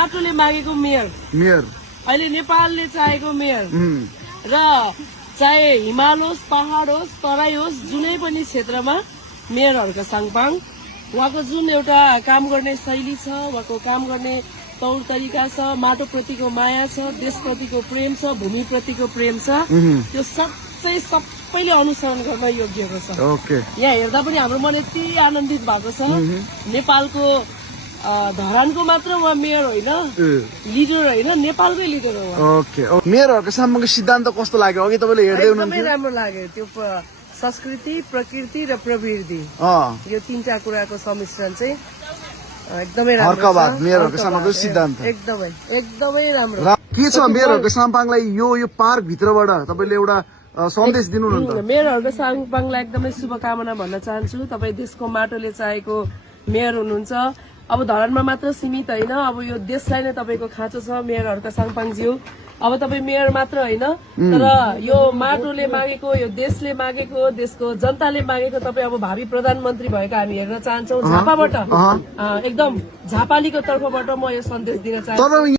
माटोले मागेको mayor mayor अहिले नेपालले चाहेको मेयर र चाहे हिमाल होस् पहाड होस् तराई होस् जुनै पनि क्षेत्रमा मेयरहरुका साङपाङ उहाँको जुन एउटा काम गर्ने शैली छ उहाँको काम गर्ने तौर तरिका छ माटो प्रतिको माया छ देशप्रतिको प्रेम छ भूमि प्रतिको प्रेम छ त्यो सबै सबैले अनुसरण गर्न योग्यको छ। ओके यहाँ हेर्दा पनि हाम्रो मन यति आनन्दित भएको छ नेपालको धरानको मात्र उहाँ मेयर होइन लिडर होइन नेपालकै लिडर हो। ओके मेयरहरुको सामूहिक सिद्धान्त कस्तो लाग्यो अघि तपाईले हेर्दै हुनुहुन्थ्यो? एकदमै राम्रो लाग्यो त्यो संस्कृति प्रकृति र प्रवृत्ति यो तीनटा कुराको सम्मिश्रण चाहिँ एकदमै राम्रो छ। मेयरहरुको सामूहिक सिद्धान्त एकदमै राम्रो के छ मेयरहरुको साङपाङलाई यो पार्क भित्रबाट तपाईले एउटा सन्देश दिनु न त। मेयरहरुको साङपाङलाई एकदमै शुभकामना भन्न चाहन्छु। तपाई देशको माटोले चाहेको मेयर हुनुहुन्छ। अब धरानमा मात्र सीमित होइन अब यो देशलाई नै तपाईको खाँचो छ मेयरहरुका साङपाङज्यू। अब तपाई मेयर मात्र होइन तर यो माटोले मागेको यो देशले मागेको देशको जनताले मागेको तपाई अब भावी प्रधानमन्त्री भएको हामी हेर्न चाहन्छौँ झापाबाट एकदम झापालीको तर्फबाट म यो सन्देश दिन चाहन्छु।